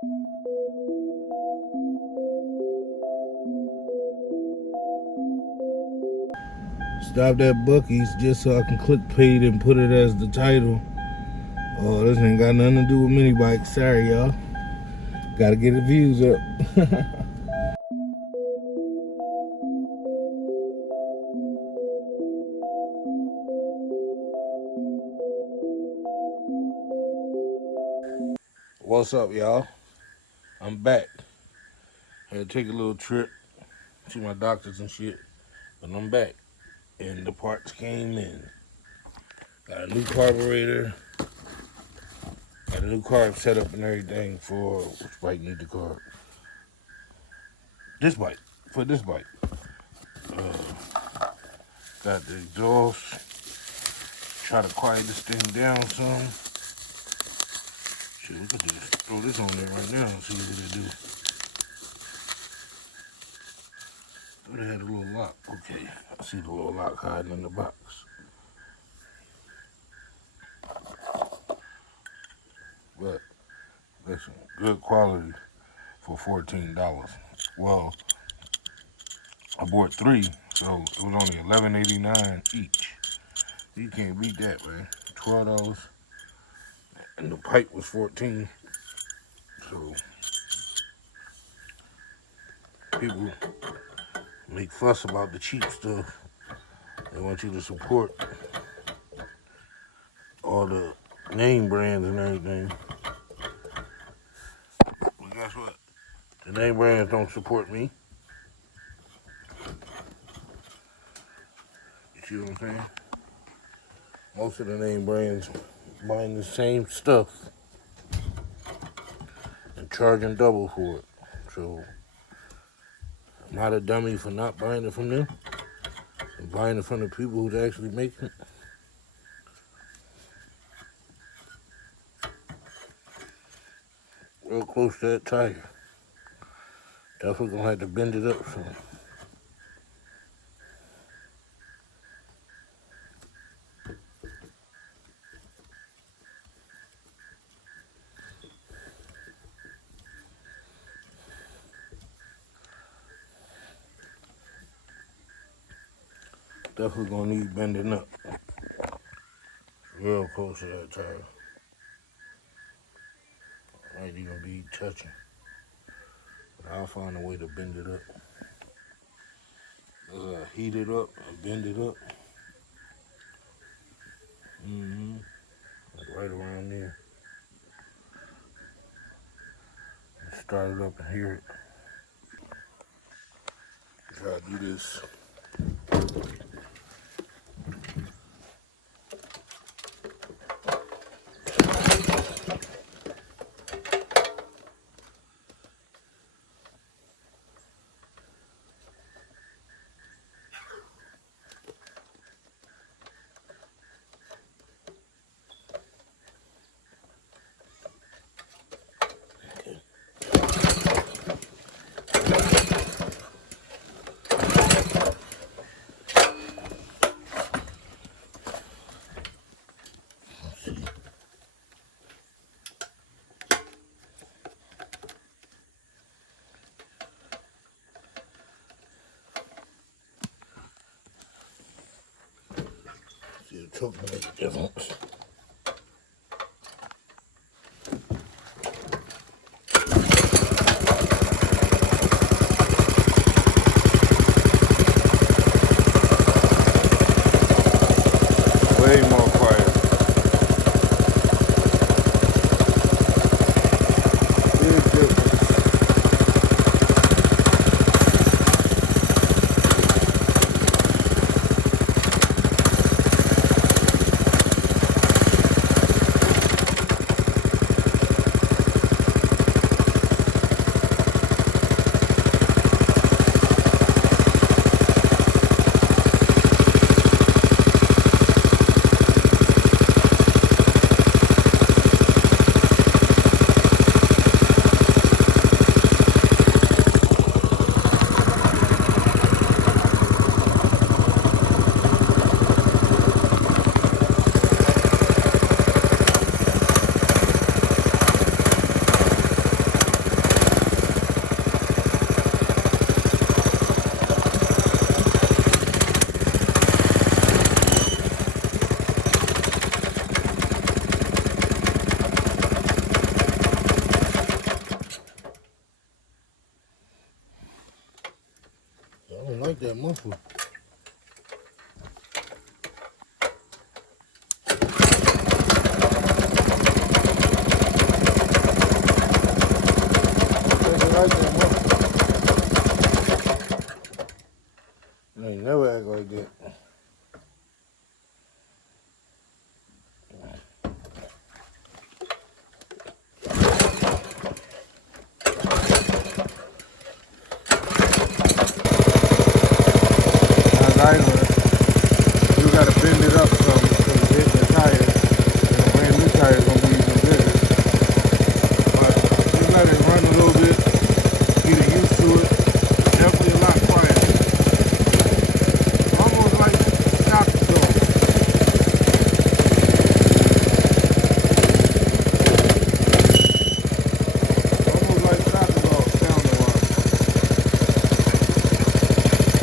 Stopped at Buc-ee's just so I can click paid and put it as the title. Oh, this ain't got nothing to do with mini bikes. Sorry, y'all. Gotta get the views up. What's up, y'all? I'm back. Had to take a little trip, see my doctors and shit, but I'm back. And the parts came in. Got a new carburetor. Got a new carb setup and everything for which bike need the carb. This bike. For this bike. Got the exhaust. Try to quiet this thing down some. Shit, look at this. Throw this on there right now and see what it do. Thought it had a little lock. Okay, I see the little lock hiding in the box. But listen, good quality for $14. Well, I bought 3, so it was only $11.89 each. You can't beat that, man. $12, and the pipe was $14. So people make fuss about the cheap stuff. They want you to support all the name brands and everything. But guess what? The name brands don't support me. You see what I'm saying? Most of the name brands buying the same stuff and charging double for it. So I'm not a dummy for not buying it from them. I'm buying it from the people who's actually making it. Real close to that tire. Definitely gonna have to bend it up some. Definitely gonna need bending up. Real close to that tire. Might even be touching. But I'll find a way to bend it up. Heat it up and bend it up. Like right around there. Start it up and hear it. Try to do this. See the choke makes a difference. Way more quiet. Big difference. like that muffler. I ain't never act like that. You gotta bend it up some because it hit the tire. And the brand new tire is gonna be even bigger. But just let it run a little bit, get it used to it. Definitely a lot quieter. Almost like shock absorber. Almost like shock absorber sounding wise.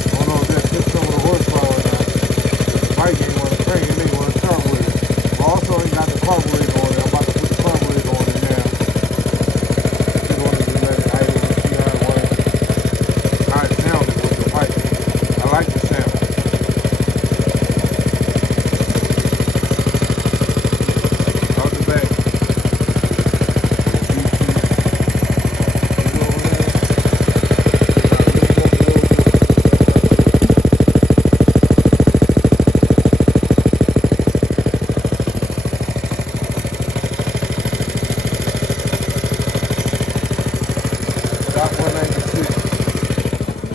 I don't know if that took some of the horsepower now. The bike ain't want to crank, it ain't want to start with it. I also ain't got the carburetor on it. I'm about to put the carburetor on it now. Just wanted to let it idle and see how it was. How it sounded with the bike. I like the sound. Out the back.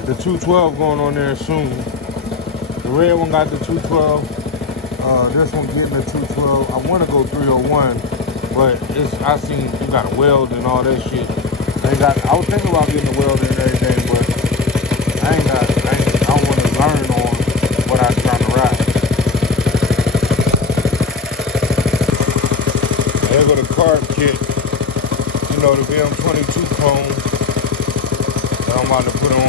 The 212 going on there soon. The red one got the 212. This one getting the 212. I want to go 301, but I seen you got a weld and all that shit. I was thinking about getting a weld and everything, but I want to learn on what I'm trying to ride. There go the carb kit. You know, the VM22 clone that I'm about to put on.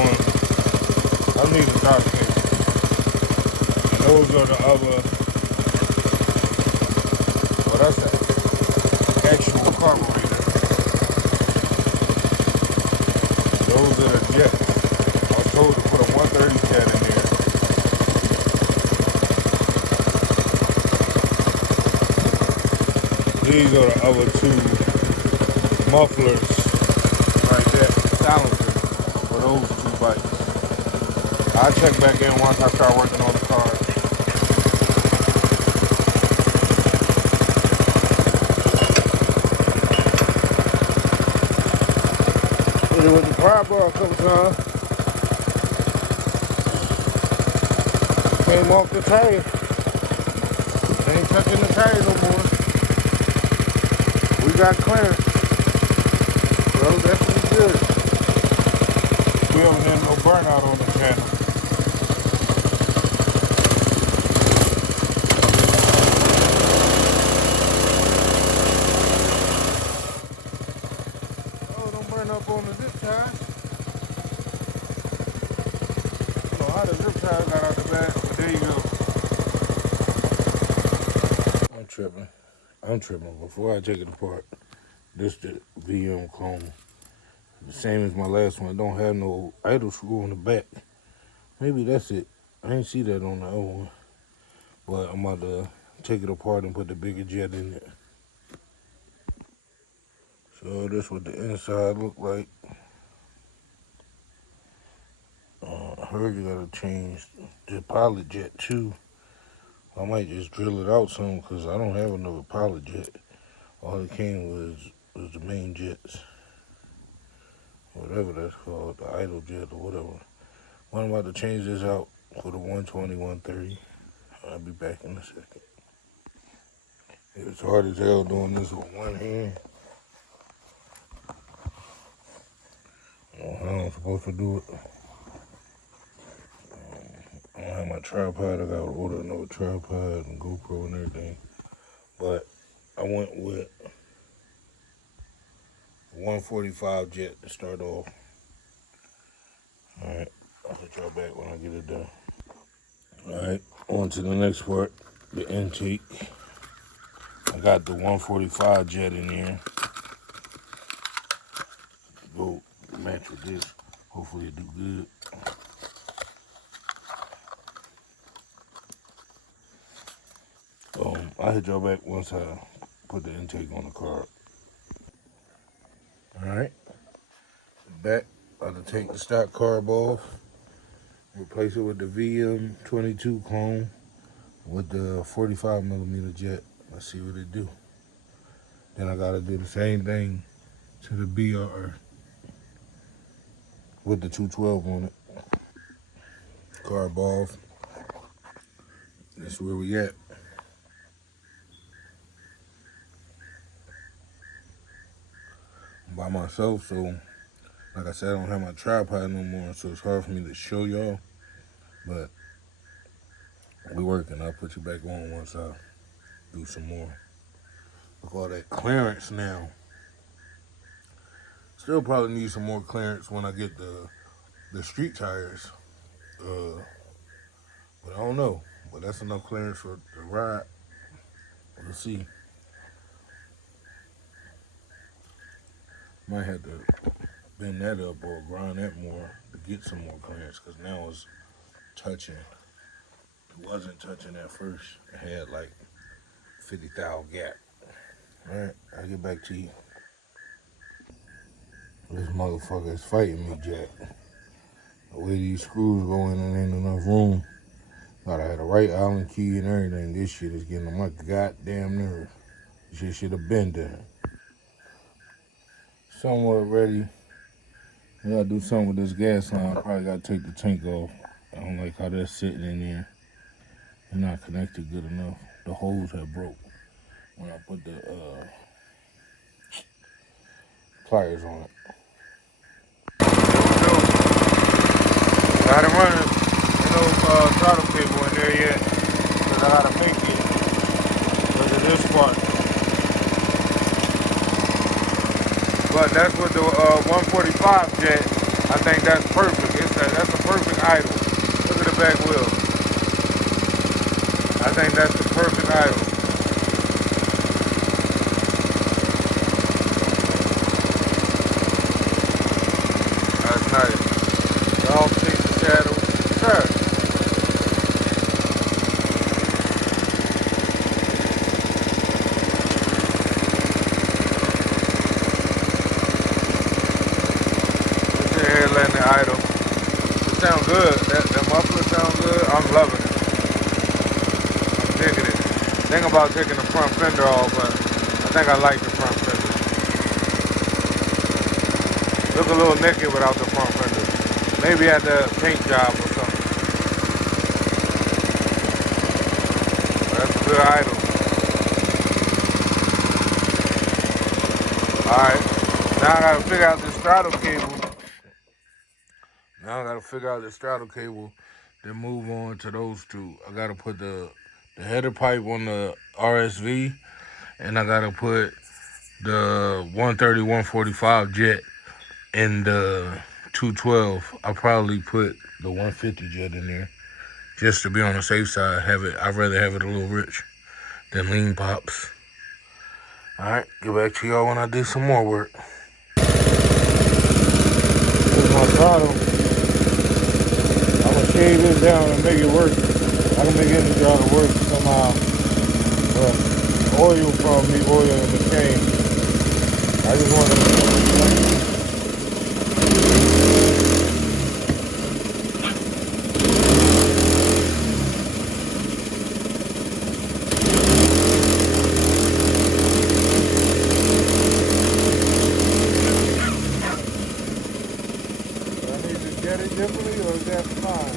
I need a dark paint. And those are the other, well, that's the actual carburetor. Those are the jets. I was told to put a 130 jet in there. These are the other two mufflers right there, silencers for those two bikes. I'll check back in once I start working on the car. Hit it with the pry bar a couple times. Came off the tire. Ain't touching the tire no more. We got clearance. So that's pretty good. We haven't had no burnout on the channel. Up on the zip tie. I don't know how the zip tie got out the back, but there you go. I'm tripping. Before I take it apart, this the VM clone. The same as my last one. It don't have no idle screw on the back. Maybe that's it. I didn't see that on the other one. But I'm about to take it apart and put the bigger jet in it. So that's what the inside look like. I heard you gotta change the pilot jet too. I might just drill it out some because I don't have another pilot jet. All it came was the main jets. Whatever that's called, the idle jet or whatever. Well, I'm about to change this out for the 120, 130. I'll be back in a second. It's hard as hell doing this with one hand. I don't know how I'm supposed to do it. I don't have my tripod. I gotta order another tripod and GoPro and everything. But I went with 145 jet to start off. Alright, I'll put y'all back when I get it done. Alright, on to the next part, the intake. I got the 145 jet in here. Go match with this. Hopefully it do good. I'll hit y'all back once I put the intake on the car. Alright. Back. About to take the stock carb off. Replace it with the VM22 chrome with the 45mm jet. Let's see what it do. Then I gotta do the same thing to the BR with the 212 on it. Carb off. That's where we at. I'm by myself, so like I said, I don't have my tripod no more, so it's hard for me to show y'all. But we working. I'll put you back on once I do some more. Look at all that clearance now. Still probably need some more clearance when I get the street tires. But I don't know. But that's enough clearance for the ride. Let's see. Might have to bend that up or grind that more to get some more clearance, because now it's touching. It wasn't touching at first. It had like 50 thou gap. Alright, I'll get back to you. This motherfucker is fighting me, Jack. The way these screws go in, there ain't enough room. Gotta have the right Allen key and everything. This shit is getting on my goddamn nerve. This shit should have been done. Somewhat ready. I gotta do something with this gas line. I probably gotta take the tank off. I don't like how that's sitting in there. It's not connected good enough. The holes have broke when I put the pliers on it. I haven't run no throttle cable in there yet, because I gotta make it because of this part. But that's with the 145 jet. I think that's perfect. That's a perfect idle. Look at the back wheel. I think that's the perfect idle. That's nice. Y'all take the shadow. Sure. Letting it idle. It sounds good. That muffler sounds good. I'm loving it. I'm digging it. Think about taking the front fender off, but I think I like the front fender. Look a little naked without the front fender. Maybe at the paint job or something. But that's a good idle. Alright. Now I gotta figure out this throttle cable. Now I gotta figure out the straddle cable, then move on to those two. I gotta put the header pipe on the RSV, and I gotta put the 130, 145 jet in the 212. I'll probably put the 150 jet in there, just to be on the safe side. I'd rather have it a little rich than lean pops. Alright, get back to y'all when I do some more work. Here's my throttle. I'm gonna shave this down and make it work. I can make any throttle work somehow. But oil from the oil in the chain. I just wanted to get it differently, or is that fine?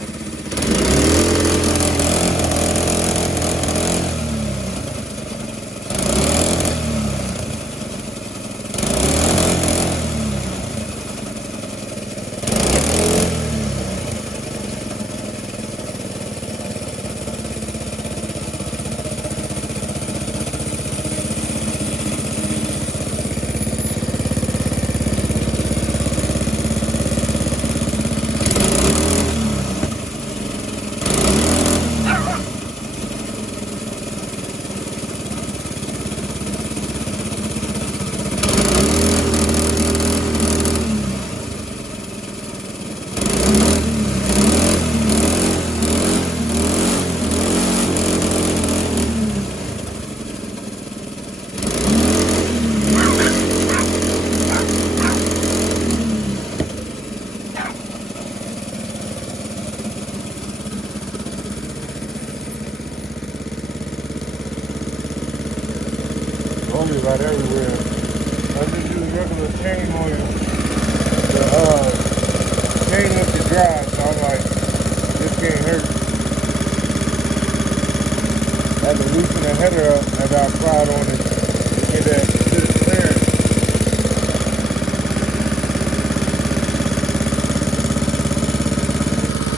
drive, so I'm like, this can't hurt. I had to loosen the header up after I applied on it to get that good clearance.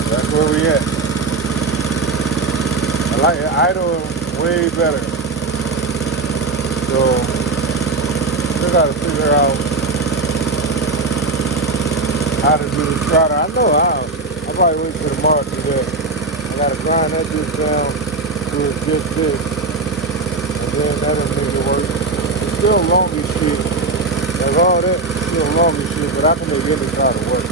That's where we at. I like the idle way better. So, still gotta figure out how to do the throttle. I know how. I'll probably wait till tomorrow to do that. I gotta grind that bitch down to just this. And then that'll make it work. It's still long as shit. Like all that, it's still long as shit, but I can make any throttle work.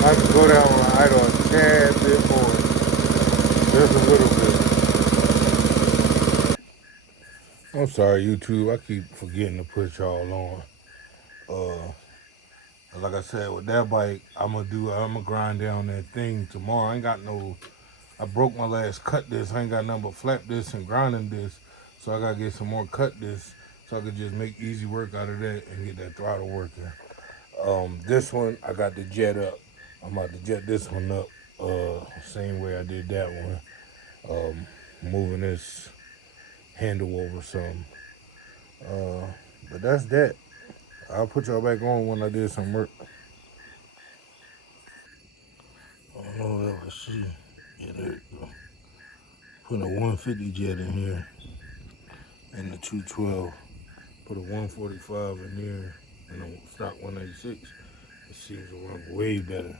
I can go down on the idle a tad bit more. Just a little bit. I'm sorry, YouTube. I keep forgetting to put y'all on. Like I said, with that bike, I'm gonna grind down that thing tomorrow. I ain't got no, I broke my last cut disc. I ain't got nothing but flap disc and grinding disc. So I gotta get some more cut disc so I could just make easy work out of that and get that throttle working. This one, I got the jet up. I'm about to jet this one up, same way I did that one. Moving this handle over some. But that's that. I'll put y'all back on when I did some work. I don't know if y'all see. Yeah, there you go. Put a 150 jet in here and the 212. Put a 145 in there and a stock 186. It seems to run way better.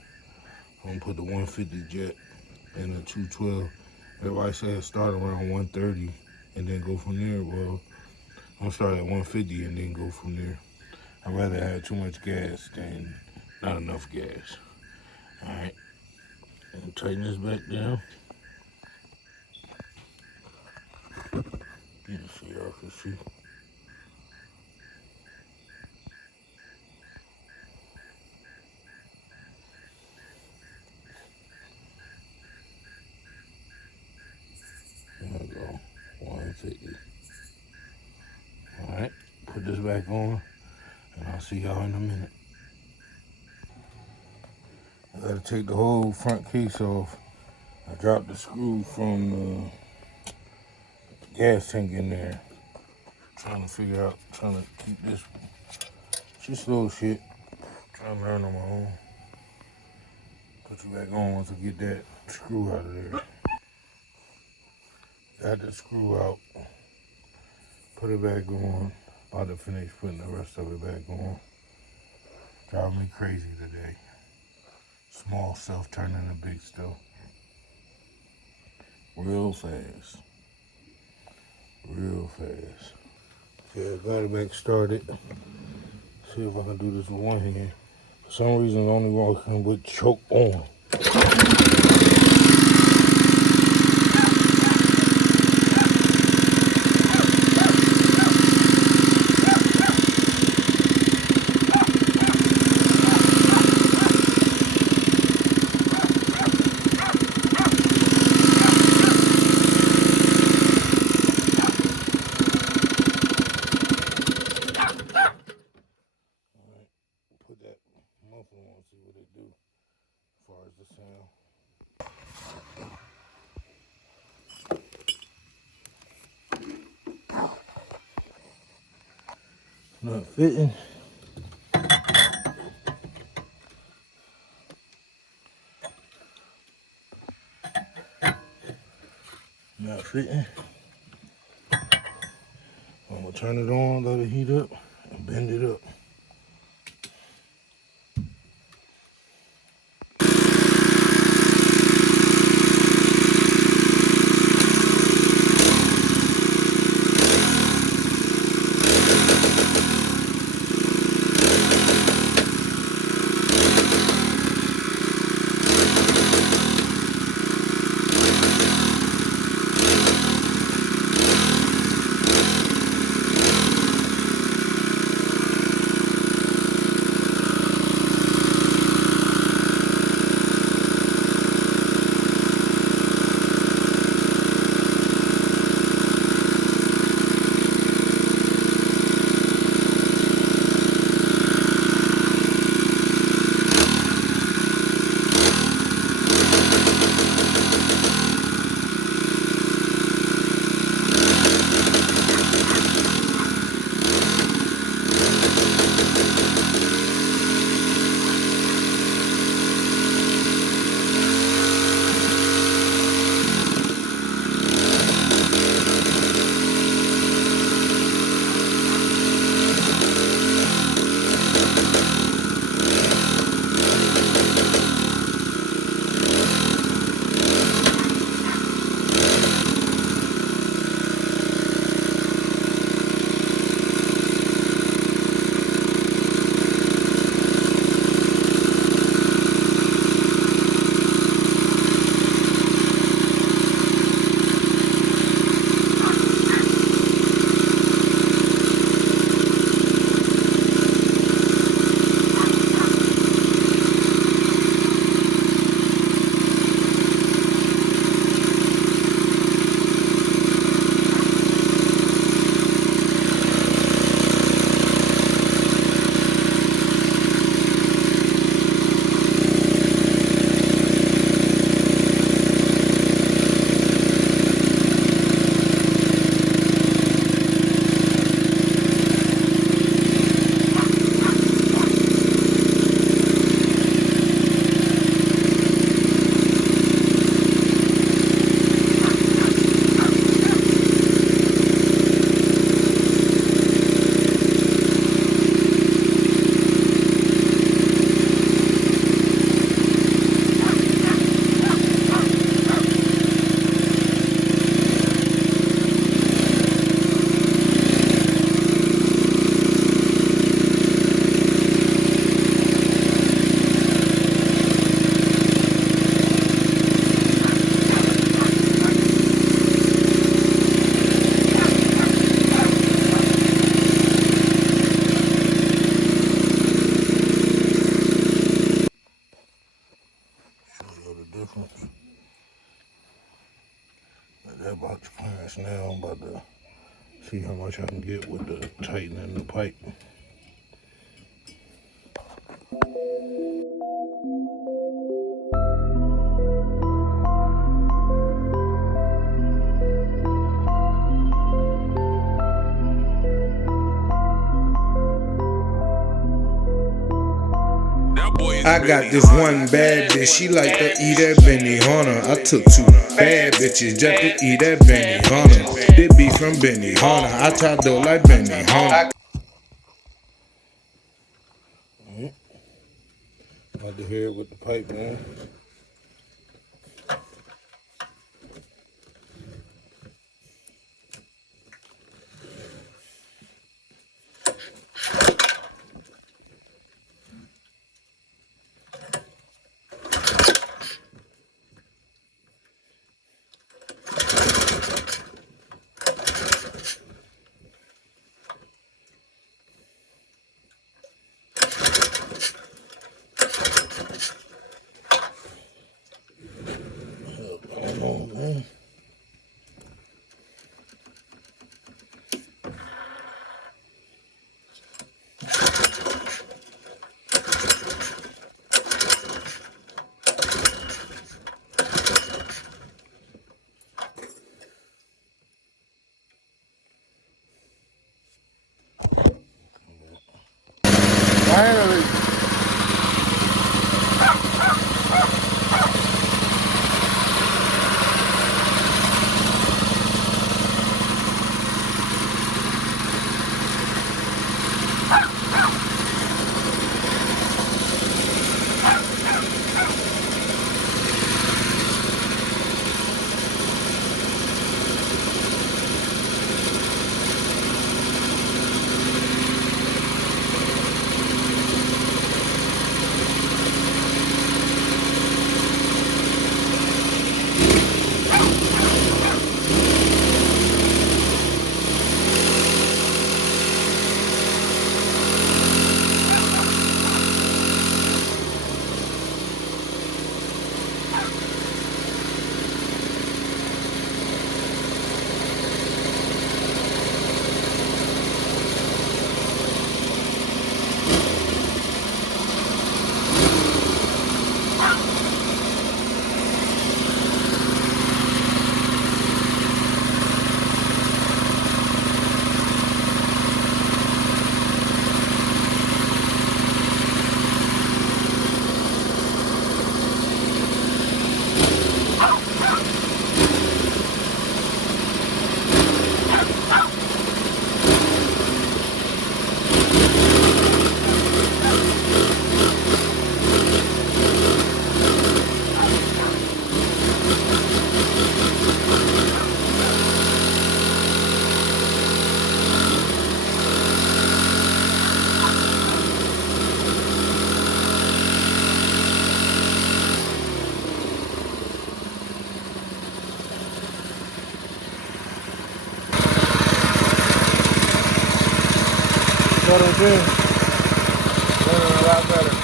I'm gonna put the 150 jet and the 212. Everybody says start around 130 and then go from there. Well, I'm gonna start at 150 and then go from there. I'd rather have too much gas than not enough gas. All right, and tighten this back down. You can see, y'all can see. There we go, 150. All right, put this back on, and I'll see y'all in a minute. I gotta take the whole front case off. I dropped the screw from the gas tank in there. Trying to keep this, just little shit. Trying to learn on my own. Put you back on once I get that screw out of there. Got the screw out. Put it back on. About to finish putting the rest of it back on. Driving me crazy today. Small stuff turning to big stuff. Real fast. Real fast. Okay, I got it back started. See if I can do this with one hand. For some reason, it's only working with choke on. Put that muffler on, see what it do as far as the sound. Not fitting. Not fitting. I'm gonna turn it on, let it heat up, and bend it up. that about the clearance now. I'm about to see how much I can get with the tightening the pipe. I got this one bad bitch, she like to eat that Benihana. I took 2 bad bitches just to eat that Benihana. They be from Benihana, I top dough like Benihana. About to hear it with the pipe, man. Hold on, man. Finally. Settled in. Running a lot better.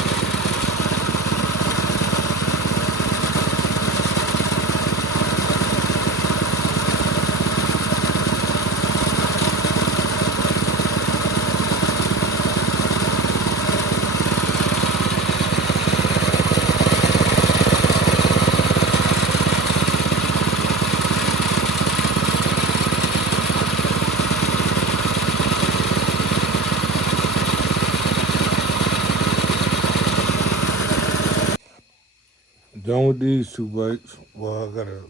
Done with these 2 bikes. Well, I gotta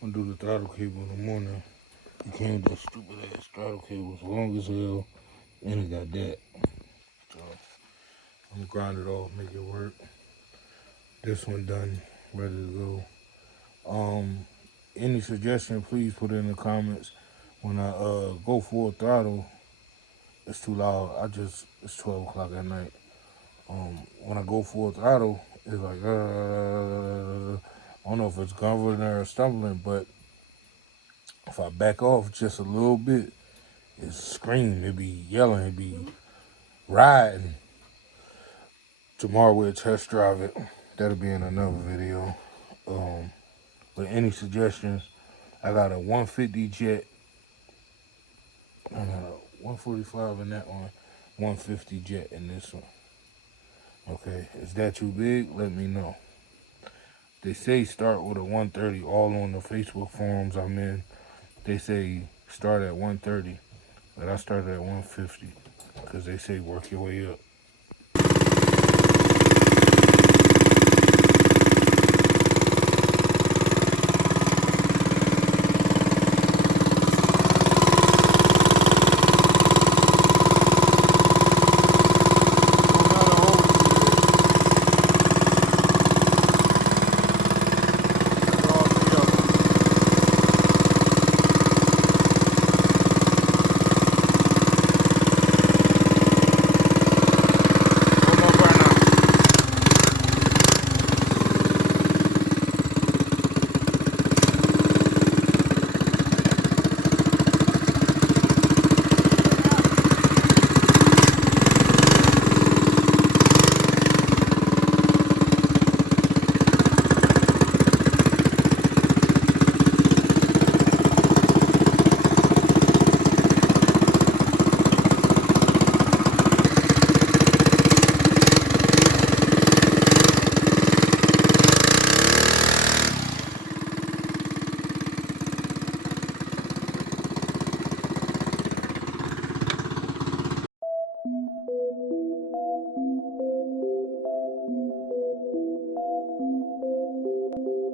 undo the throttle cable in the morning. It came with that stupid ass throttle cable. It's long as hell. And it got that. So I'm gonna grind it off, make it work. This one done, ready to go. Any suggestion, please put it in the comments. When I go full throttle, it's too loud. It's 12 o'clock at night. When I go full throttle, it's like I don't know if it's governing or stumbling, but if I back off just a little bit, it's screaming, it be yelling, it be riding. Tomorrow we'll test drive it. That'll be in another video. But any suggestions, I got a 150 jet. I got a 145 in that one, 150 jet in this one. Okay, is that too big? Let me know. They say start with a 130. All on the Facebook forums I'm in, they say start at 130, but I started at 150 because they say work your way up.